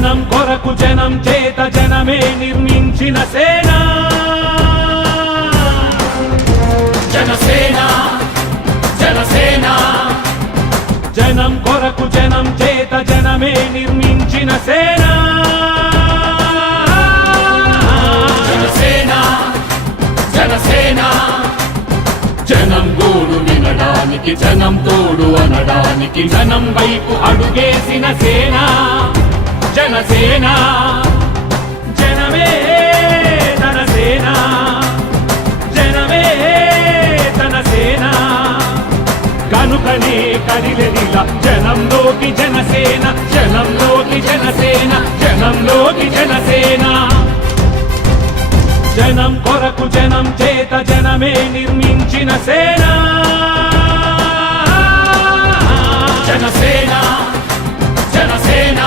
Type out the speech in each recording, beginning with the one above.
జనం కొరకు జనం చేత జనమే నిర్మించిన సేన జనసేన జనసేన జనం కొరకు జనం చేత జనమే నిర్మించిన సేన జనసేన జనసేన జనం గోడు వినడానికి జనం తోడు అనడానికి జనం వైపు అడుగేసిన సేన జనసేన జనమే తన సేన జనమే తన సేన కనుకనే కదిలెదిలా జనంలోకి జనసేన జనంలోకి జనసేన జనంలోకి జనసేన జనం కొరకు జనం చేత జనమే నిర్మించిన సేన జనసేన జనసేన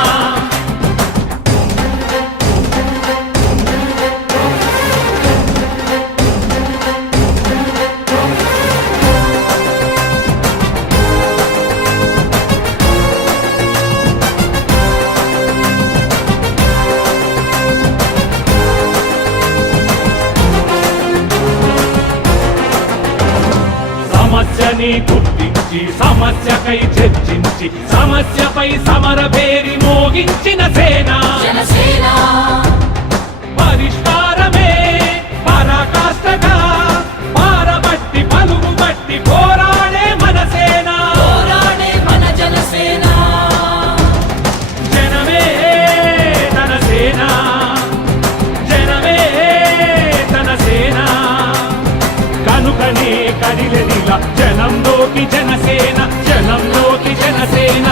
సమస్యని గుర్తించి సమస్యకై చర్చించి సమస్యపై సమర పేరి మోగించిన సేన జనసేన పరిష్కారమే పరాకాష్ఠగా పారబట్టి పలుగు బట్టి పోరాడే మన సేన పోరాడే మన జనసేన జనమే తన సేన జనమే తన సేన కనుకనే కదిలెదిలా జనంలోకి జనసేన జనంలోకి జనసేన